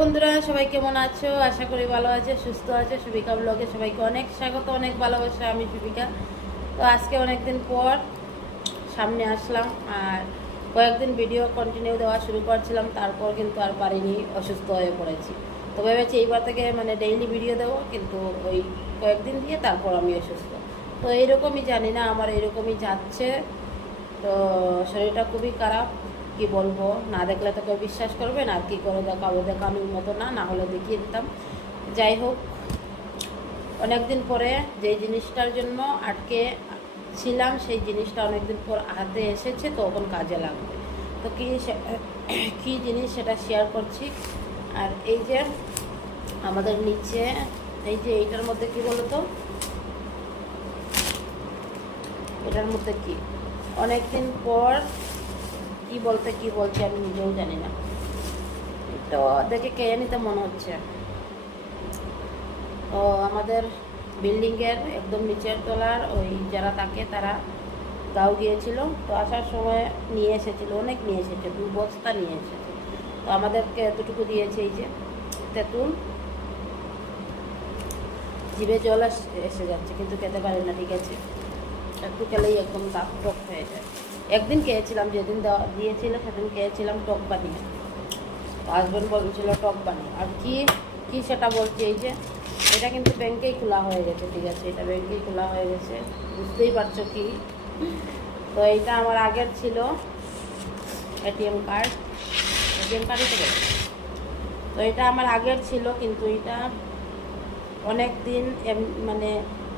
বন্ধুরা, সবাই কেমন আছো? আশা করি ভালো আছে, সুস্থ আছে। সুবিকা ব্লগে সবাইকে অনেক স্বাগত, অনেক ভালোবাসা আমি সুবিকা। তো আজকে অনেকদিন পর সামনে আসলাম আর কয়েকদিন ভিডিও কন্টিনিউ দেওয়া শুরু করছিলাম, তারপর কিন্তু আর পারিনি, অসুস্থ হয়ে পড়েছি। তো ভেবেছি এইবার থেকে মানে ডেইলি ভিডিও দেবো, কিন্তু ওই কয়েকদিন দিয়ে তারপর আমি অসুস্থ। তো এইরকমই জানি না, আমার এরকমই যাচ্ছে। তো শরীরটা খুবই খারাপ। কি বলব? না দেখলে তো কেউ বিশ্বাস করবে, না আর কি করে, দেখাবো, দেখানোর মতো না না হলে দেখিয়ে দিতাম। যাই হোক, অনেকদিন পরে যেই জিনিসটার জন্য আটকে ছিলাম, সেই জিনিসটা অনেকদিন পর হাতে এসেছে তখন কাজে লাগবে। তো কী কী জিনিস সেটা শেয়ার করছি? আর এই যে আমাদের নিচে, এই যে এইটার মধ্যে কি বলো তো এটার মধ্যে কি? অনেকদিন পর কি বলতে, কি বলছে আমি নিজেও জানি না। তো দেখে কে নিতে মনে হচ্ছে। তো আমাদের বিল্ডিংয়ের একদম নিচের তলার ওই যারা থাকে তারা গাও গিয়েছিল, তো আসার সময় নিয়ে এসেছিল, অনেক নিয়ে এসেছে, দু বস্তা নিয়ে এসেছে। তো আমাদেরকে এতটুকু দিয়েছে এই যে তেঁতুল। জিভে জল এসে যাচ্ছে, কিন্তু খেতে পারি না, ঠিক আছে। একটু খেলেই একদম টক হয়ে যায়। একদিন খেয়েছিলাম, যেদিন দেওয়া দিয়েছিল সেদিন খেয়েছিলাম টক বানিয়ে হাজব্যান্ড বলছিল টক বানিয়ে আর কি কি সেটা বলছি, এই যে, এটা কিন্তু ব্যাংকেই খোলা হয়ে গেছে, ঠিক আছে, এটা ব্যাংকেই খোলা হয়ে গেছে, বুঝতেই পারছ কি? তো এইটা আমার আগের ছিল এটিএম কার্ড এটিএম কার্ডই তো। তো এটা আমার আগের ছিল, কিন্তু এটা অনেক দিন মানে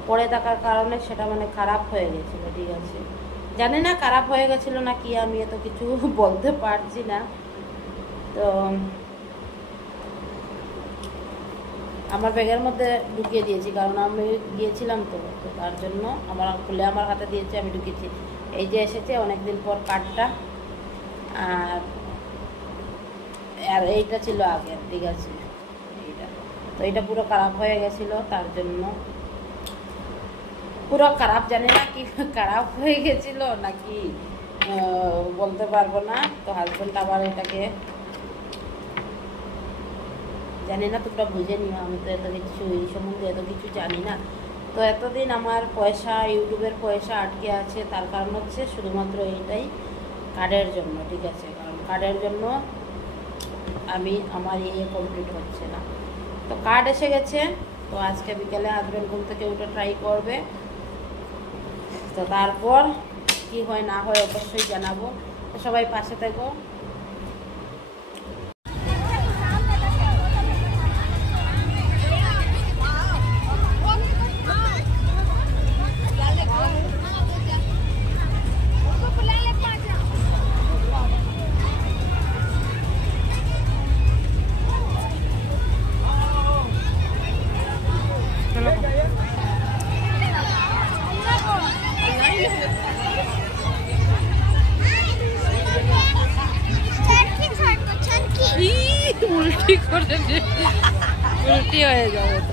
পড়ে থাকার কারণে সেটা মানে খারাপ হয়ে গেছিল, ঠিক আছে। জানি না খারাপ হয়ে গেছিল না কি, আমি এত কিছু বলতে পারছি না। তো, আমার ব্যাগের মধ্যে ঢুকিয়ে দিয়েছি, কারণ আমি গিয়েছিলাম তো তার জন্য আমার খুলে আমার হাতে দিয়েছে, আমি ঢুকিয়েছি। এই যে এসেছে অনেকদিন পর কার্ডটা আর আর এইটা ছিল আগে ঠিক আছে। এইটা। তো এটা পুরো খারাপ হয়ে গেছিল, তার জন্য পুরো খারাপ, জানি না কি খারাপ হয়ে গেছিল নাকি বলতে পারব না। তো হাজব্যান্ড আবার এটাকে, জানি না, তোমরা বুঝে নিও, আমি তো এত কিছু, এই সম্বন্ধে এত কিছু জানি না। তো এতদিন আমার পয়সা, ইউটিউবের পয়সা আটকে আছে, তার কারণ হচ্ছে শুধুমাত্র এইটাই কার্ডের জন্য, ঠিক আছে? কারণ কার্ডের জন্য আমি, আমার ইয়ে কমপ্লিট হচ্ছে না। তো কার্ড এসে গেছে, তো আজকে বিকেলে হাজব্যান্ড ঘুম থেকে উঠে ট্রাই করবে। তো তারপর কি হয় না হয় অবশ্যই জানাব। সবাই পাশে থেকো। উল্টি করে উল্টি হয়ে যাবে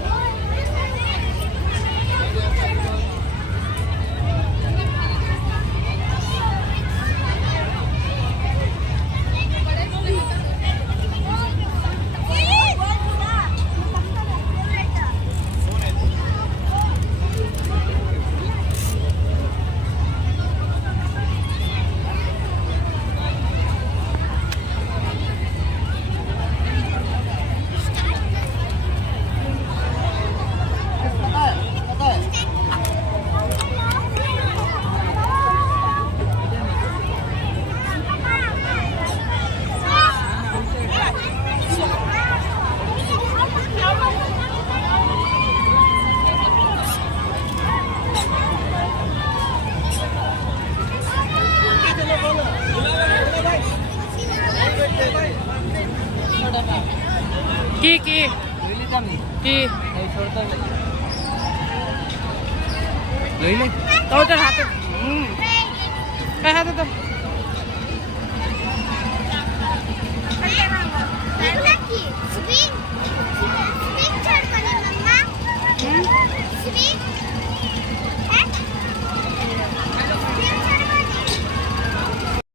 তো কি? কি? কি তো ওটার হাতে। হুম। কার হাতে তো